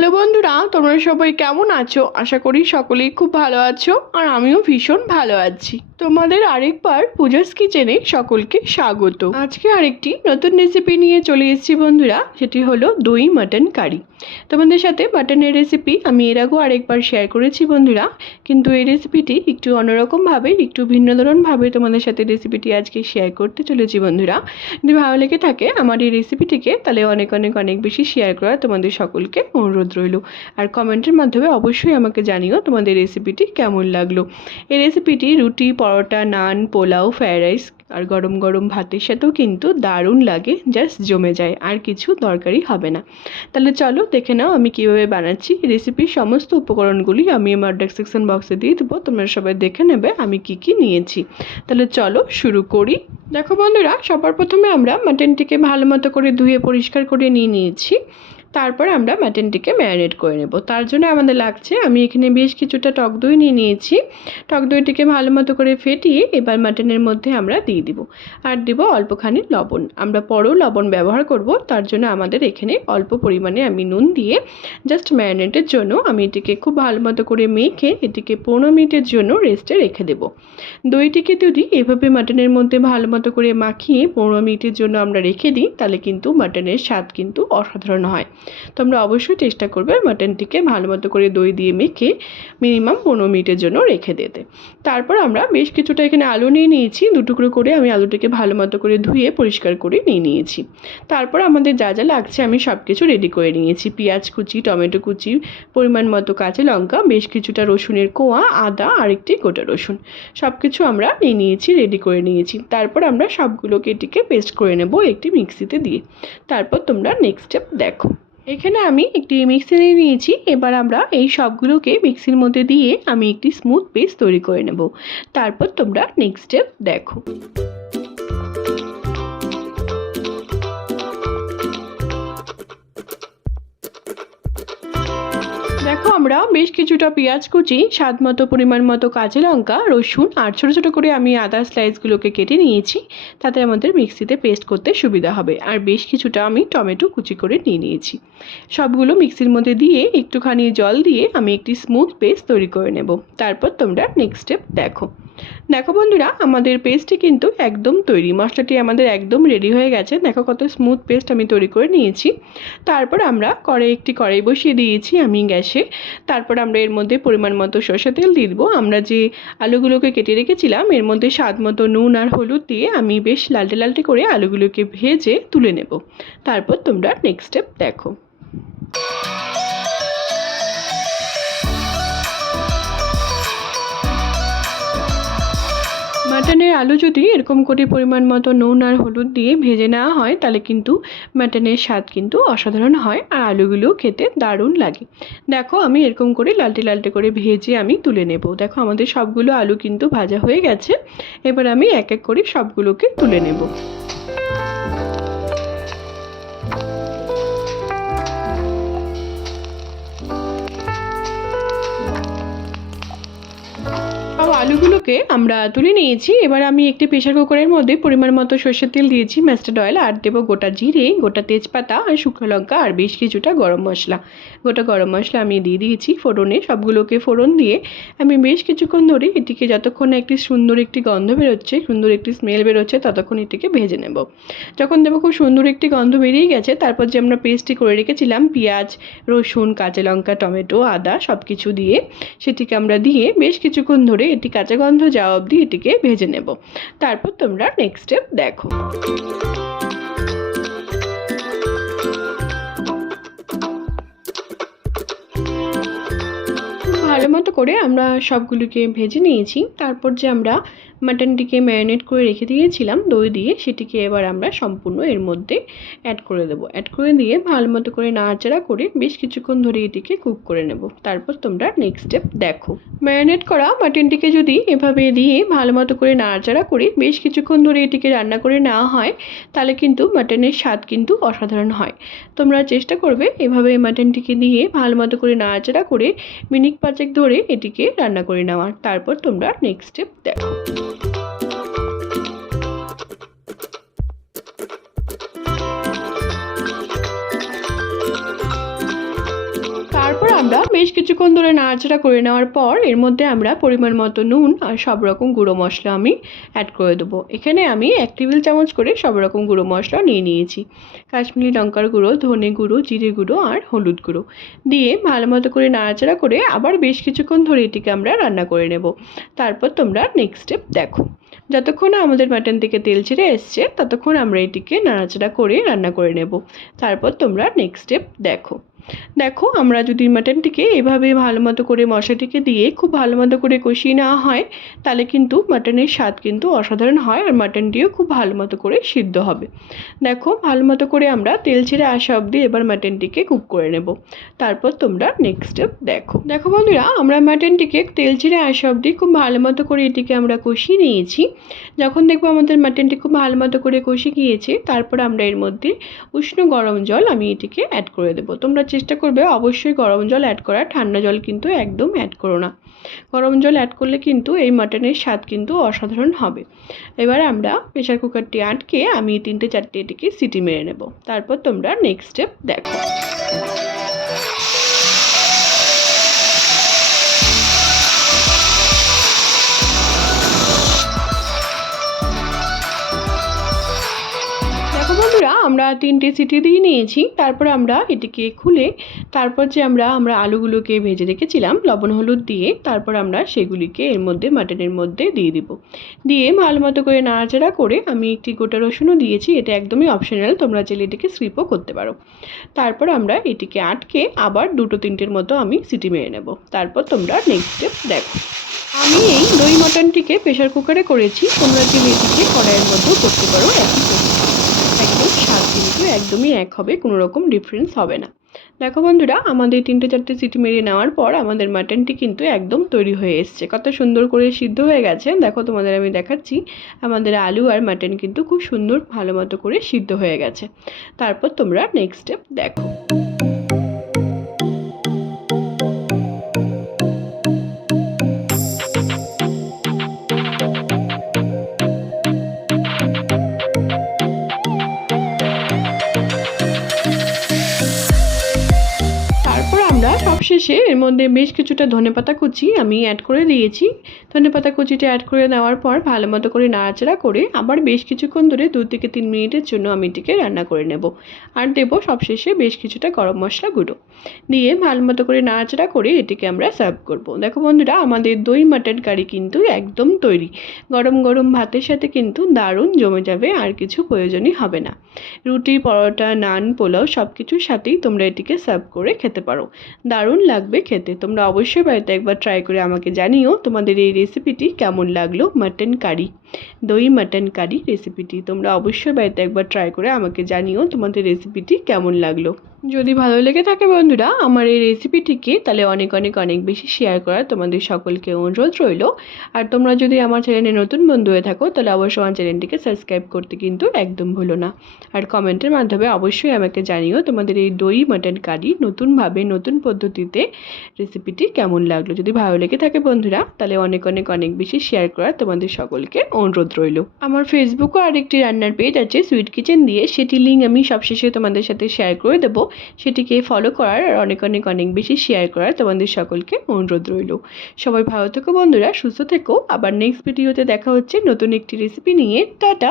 Hello বন্ধুরা, তোমরা সবাই কেমন আছো? আশা করি সকলেই খুব ভালো আছো, আর আমিও ভীষণ ভালো আছি। তোমাদের আরেকবার পূজাস কিচেনে সকলকে স্বাগত। আজকে আরেকটি নতুন রেসিপি নিয়ে চলে এসেছি বন্ধুরা, সেটি হলো দই মাটন কারি। তোমাদের সাথে মাটনের রেসিপি আমি এর আগেও আরেকবার শেয়ার করেছি বন্ধুরা, কিন্তু এই রেসিপিটি একটু অন্যরকমভাবে, একটু ভিন্ন ধরনভাবে তোমাদের সাথে রেসিপিটি আজকে শেয়ার করতে চলেছি বন্ধুরা। যদি ভালো লেগে থাকে আমার এই রেসিপিটিকে, তাহলে অনেক অনেক অনেক বেশি শেয়ার করা তোমাদের সকলকে অনুরোধ রইল। আর কমেন্টের মাধ্যমে অবশ্যই আমাকে জানিও তোমাদের রেসিপিটি কেমন লাগলো। এই রেসিপিটি রুটি, পরোটা, নান, পোলাও, ফ্রায়েড রাইস আর গরম গরম ভাতের সাথেও কিন্তু দারুণ লাগে, জাস্ট জমে যায়, আর কিছু দরকারই হবে না। তাহলে চলো দেখে নাও আমি কীভাবে বানাচ্ছি। রেসিপির সমস্ত উপকরণগুলি আমি আমার ডেসক্রিপশন বক্সে দিয়ে দেবো, তোমরা সবাই দেখে নেবে আমি কি কি নিয়েছি। তাহলে চলো শুরু করি। দেখো বন্ধুরা, সবার প্রথমে আমরা মাটনটিকে ভালো মতো করে ধুয়ে পরিষ্কার করে নিয়েছি। তারপর আমরা মাটনটিকে ম্যারিনেট করে নেব। তার জন্য আমাদের লাগছে, আমি এখানে বেশ কিছুটা টক দই নিয়েছি। টক দইটিকে ভালো মতো করে ফেটিয়ে এবার মাটনের মধ্যে আমরা দিয়ে দিব, আর দিব অল্পখানি লবণ। আমরা পরেও লবণ ব্যবহার করব, তার জন্য আমাদের এখানে অল্প পরিমাণে আমি নুন দিয়ে জাস্ট ম্যারিনেটের জন্য আমি এটিকে খুব ভালো মতো করে মেখে এটিকে 15 মিনিটের জন্য রেস্টে রেখে দেব। দইটিকে যদি এভাবে মাটনের মধ্যে ভালো মতো করে মাখিয়ে 15 মিনিটের জন্য আমরা রেখে দিই, তাহলে কিন্তু মাটনের স্বাদ কিন্তু অসাধারণ হয়। তোমরা অবশ্যই চেষ্টা করবে মাটনটিকে ভালো মতো করে দই দিয়ে মেখে মিনিমাম 15 মিনিটের জন্য রেখে দিতে। তারপর আমরা বেশ কিছুটা এখানে আলু নিয়েছি, দুটুকরো করে আমি আলুটিকে ভালো মতো করে ধুয়ে পরিষ্কার করে নিয়েছি। তারপর আমাদের যা যা লাগছে আমি সব কিছু রেডি করে নিয়েছি। পেঁয়াজ কুচি, টমেটো কুচি, পরিমাণ মতো কাঁচা লঙ্কা, বেশ কিছুটা রসুনের কোয়া, আদা আর একটি গোটা রসুন, সব কিছু আমরা নিয়েছি, রেডি করে নিয়েছি। তারপর আমরা সবগুলোকে এটিকে পেস্ট করে নেব একটি মিক্সিতে দিয়ে। তারপর তোমরা নেক্সট স্টেপ দেখো। এখানে আমি একটি মিক্সি নিয়েছি। এবার আমরা এই সবগুলোকে মিক্সির মধ্যে দিয়ে আমি একটি স্মুথ পেস্ট তৈরি করে নেব। তারপর তোমরা নেক্সট স্টেপ দেখো। দেখো, আমরা বেশ কিছুটা পেঁয়াজ কুচি, স্বাদ মতো পরিমাণ মতো কাঁচা লঙ্কা, রসুন আর ছোটো ছোটো করে আমি আদা স্লাইসগুলোকে কেটে নিয়েছি, তাতে আমাদের মিক্সিতে পেস্ট করতে সুবিধা হবে। আর বেশ কিছুটা আমি টমেটো কুচি করে নিয়েছি। সবগুলো মিক্সির মধ্যে দিয়ে একটুখানি জল দিয়ে আমি একটি স্মুথ পেস্ট তৈরি করে নেব। তারপর তোমরা নেক্সট স্টেপ দেখো। দেখো বন্ধুরা, আমাদের পেস্টটি কিন্তু একদম তৈরি, মশলাটি আমাদের একদম রেডি হয়ে গেছে। দেখো কত স্মুথ পেস্ট আমি তৈরি করে নিয়েছি। তারপর আমরা একটি কড়াই বসিয়ে দিয়েছি আমি গ্যাসে। তারপর আমরা এর মধ্যে পরিমাণ মতো সরষের তেল দিয়ে দেবো। আমরা যে আলুগুলোকে কেটে রেখেছিলাম এর মধ্যে স্বাদ মতো নুন আর হলুদ দিয়ে আমি বেশ লালটে লালটে করে আলুগুলোকে ভেজে তুলে নেব। তারপর তোমরা নেক্সট স্টেপ দেখো। মাটনের আলু যদি এরকম করে পরিমাণ মতো নুন আর হলুদ দিয়ে ভেজে নেওয়া হয়, তাহলে কিন্তু মাটনের স্বাদ কিন্তু অসাধারণ হয়, আর আলুগুলোও খেতে দারুণ লাগে। দেখো, আমি এরকম করে লালটে লালটে করে ভেজে আমি তুলে নেব। দেখো, আমাদের সবগুলো আলু কিন্তু ভাজা হয়ে গেছে। এবার আমি এক এক করে সবগুলোকে তুলে নেব। আলুগুলোকে আমরা তুলে নিয়েছি। এবার আমি একটি প্রেসার কুকারের মধ্যে পরিমাণ মতো সরষের তেল দিয়েছি, মাস্টার্ড অয়েল, আর দেবো গোটা জিরে, গোটা তেজপাতা আর শুকনো লঙ্কা আর বেশ কিছুটা গরম মশলা। গোটা গরম মশলা আমি দিয়ে দিয়েছি ফোড়নে। সবগুলোকে ফোড়ন দিয়ে আমি বেশ কিছুক্ষণ ধরে এটিকে, যতক্ষণ একটি সুন্দর একটি গন্ধ বেরোচ্ছে, সুন্দর একটি স্মেল বেরোচ্ছে, ততক্ষণ এটিকে ভেজে নেব। যখন দেবো খুব সুন্দর একটি গন্ধ বেরিয়ে গেছে, তারপর যে আমরা পেস্টটি করে রেখেছিলাম পেঁয়াজ, রসুন, কাঁচা লঙ্কা, টমেটো, আদা সব কিছু দিয়ে সেটিকে আমরা দিয়ে বেশ কিছুক্ষণ ধরে এটি কাঁচা গন্ধ যাওয়া অবধি এটিকে ভেজে নেব। তারপর তোমরা নেক্সট স্টেপ দেখো। ভালো মতো করে আমরা সবগুলোকে ভেজে নিয়েছি। তারপর যে আমরা মাটনটিকে ম্যারিনেট করে রেখে দিয়েছিলাম দই দিয়ে, সেটিকে এবার আমরা সম্পূর্ণ এর মধ্যে অ্যাড করে দেবো। অ্যাড করে দিয়ে ভালো মতো করে নাড়াচাড়া করে বেশ কিছুক্ষণ ধরে এটিকে কুক করে নেব। তারপর তোমরা নেক্সট স্টেপ দেখো। ম্যারিনেট করা মাটনটিকে যদি এভাবে দিয়ে ভালো মতো করে নাড়াচাড়া করে বেশ কিছুক্ষণ ধরে এটিকে রান্না করে নেওয়া হয়, তাহলে কিন্তু মাটনের স্বাদ কিন্তু অসাধারণ হয়। তোমরা চেষ্টা করবে এভাবে মাটনটিকে দিয়ে ভালো মতো করে নাড়াচাড়া করে মিনিট 5 ধরে এটিকে রান্না করে নেওয়ার। তারপর তোমরা নেক্সট স্টেপ দেখো। আমরা বেশ কিছুক্ষণ ধরে নাড়াচাড়া করে নেওয়ার পর এর মধ্যে আমরা পরিমাণ মতো নুন আর সব রকম গুঁড়ো মশলা আমি অ্যাড করে দেবো। এখানে আমি 1 টেবিল চামচ করে সব রকম গুঁড়ো মশলা নিয়ে নিয়েছি। কাশ্মীরি লঙ্কার গুঁড়ো, ধনে গুঁড়ো, জিরে গুঁড়ো আর হলুদ গুঁড়ো দিয়ে ভালো মতো করে নাড়াচাড়া করে আবার বেশ কিছুক্ষণ ধরে এটিকে আমরা রান্না করে নেব। তারপর তোমরা নেক্সট স্টেপ দেখো। যতক্ষণ আমাদের মাটন থেকে তেল ছেড়ে এসছে ততক্ষণ আমরা এটিকে নাড়াচাড়া করে রান্না করে নেব। তারপর তোমরা নেক্সট স্টেপ দেখো। আমরা যদি মাটনটিকে এভাবে ভালো মতো করে মশলাটিকে দিয়ে খুব ভালো মতো করে কষিয়ে নেওয়া হয় তাহলে কিন্তু মাটনের স্বাদ কিন্তু অসাধারণ হয় আর মাটনটিও খুব ভালো মতো করে সিদ্ধ হবে। ভালো মতো করে আমরা তেল ছেড়ে আসা অবধি এবার মাটনটিকে কুক করে নেব। তারপর তোমরা নেক্সট স্টেপ দেখো বন্ধুরা, আমরা মাটনটিকে তেল ছেড়ে আসা অবধি খুব ভালো মতো করে এটিকে আমরা কষিয়ে নিয়েছি। যখন দেখবো আমাদের মাটনটি খুব ভালো মতো করে কষে গিয়েছে তারপর আমরা এর মধ্যে উষ্ণ গরম জল আমি এটিকে অ্যাড করে দেবো। তোমরা চেষ্টা করবে অবশ্যই গরম জল অ্যাড করা, ঠান্ডা জল কিন্তু একদম অ্যাড করো না। গরম জল অ্যাড করলে কিন্তু এই মাটনের স্বাদ কিন্তু অসাধারণ হবে। এবার আমরা প্রেসার কুকারটি আটকে আমি 3-4টে এটিকে সিটি মেরে নেব। তারপর তোমরা নেক্সট স্টেপ দেখো। বন্ধুরা, আমরা 3টে সিটি দিয়ে নিয়েছি। তারপর আমরা এটিকে খুলে তারপর যে আমরা আলুগুলোকে ভেজে রেখেছিলাম লবণ হলুদ দিয়ে, তারপর আমরা সেগুলিকে এর মধ্যে মাটনের মধ্যে দিয়ে দিব। দিয়ে ভালো মতো করে নাড়াচাড়া করে আমি একটি গোটা রসুনও দিয়েছি, এটা একদমই অপশনাল, তোমরা চাইলে এটিকে স্কিপও করতে পারো। তারপর আমরা এটিকে আটকে আবার 2-3টের মতো আমি সিটি মেরে নেব। তারপর তোমরা নেক্সট স্টেপ দেখো। আমি এই দই মটনটিকে প্রেসার কুকারে করেছি, তোমরা চাইলে এটিকে কড়াইয়ের মধ্যেও করতে পারো। একদম স্বাদ কিন্তু একদমই এক হবে, কোনো রকম ডিফারেন্স হবে না। বন্ধুরা, আমাদের 3-4টে সিটি মেরে নেওয়ার পর আমাদের মাটনটি কিন্তু একদম তৈরি হয়ে এসছে, কত সুন্দর করে সিদ্ধ হয়ে গেছে। তোমাদের আমি দেখাচ্ছি আমাদের আলু আর মাটন কিন্তু খুব সুন্দর ভালো মতো করে সিদ্ধ হয়ে গেছে। তারপর তোমরা নেক্সট স্টেপ দেখো। সবশেষে এর মধ্যে বেশ কিছুটা ধনেপাতা কুচি আমি অ্যাড করে দিয়েছি। ধনেপাতা কুচিটা অ্যাড করে দেওয়ার পর ভালো মতো করে নাড়াচাড়া করে আবার বেশ কিছুক্ষণ ধরে 2-3 মিনিটের জন্য আমি এটিকে রান্না করে নেব। আর দেবো সবশেষে বেশ কিছুটা গরম মশলা গুঁড়ো দিয়ে ভালো মতো করে নাড়াচাড়া করে এটিকে আমরা সার্ভ করব। বন্ধুরা, আমাদের দই মাটন কারি কিন্তু একদম তৈরি। গরম গরম ভাতের সাথে কিন্তু দারুণ জমে যাবে, আর কিছু প্রয়োজনই হবে না। রুটি, পরোটা, নান, পোলাও সব কিছুর সাথেই তোমরা এটিকে সার্ভ করে খেতে পারো, দারুণ লাগবে খেতে। তোমরা অবশ্যই বাড়িতে একবার ট্রাই করে আমাকে জানিও তোমাদের এই রেসিপিটি কেমন লাগলো। মাটন কারি, দই মাটন কারি রেসিপিটি তোমরা অবশ্যই বাড়িতে একবার ট্রাই করে আমাকে জানিও তোমাদের রেসিপিটি কেমন লাগলো। যদি ভালো লেগে থাকে বন্ধুরা আমার এই রেসিপিটিকে, তাহলে অনেক অনেক অনেক বেশি শেয়ার করার তোমাদের সকলকে অনুরোধ রইল। আর তোমরা যদি আমার চ্যানেলে নতুন বন্ধু হয়ে থাকো তাহলে অবশ্যই আমার চ্যানেলটিকে সাবস্ক্রাইব করতে কিন্তু একদম ভুলো না। আর কমেন্টের মাধ্যমে অবশ্যই আমাকে জানিও তোমাদের এই দই মাটন কারি নতুনভাবে নতুন পদ্ধতিতে রেসিপিটি কেমন লাগলো। যদি ভালো লেগে থাকে বন্ধুরা তাহলে অনেক অনেক অনেক বেশি শেয়ার করার তোমাদের সকলকে অনুরোধ রইল। আমার ফেসবুকও আরেকটি রান্নার পেজ আছে সুইট কিচেন দিয়ে, সেটি লিঙ্ক আমি সবশেষে তোমাদের সাথে শেয়ার করে দেবো। সেটিকে ফলো করার আর অনেক অনেক অনেক বেশি শেয়ার করার তোমাদের সকলকে অনুরোধ রইল। সবাই ভালো থেকো বন্ধুরা, সুস্থ থেকো। আবার নেক্সট ভিডিওতে দেখা হচ্ছে নতুন একটি রেসিপি নিয়ে। টাটা।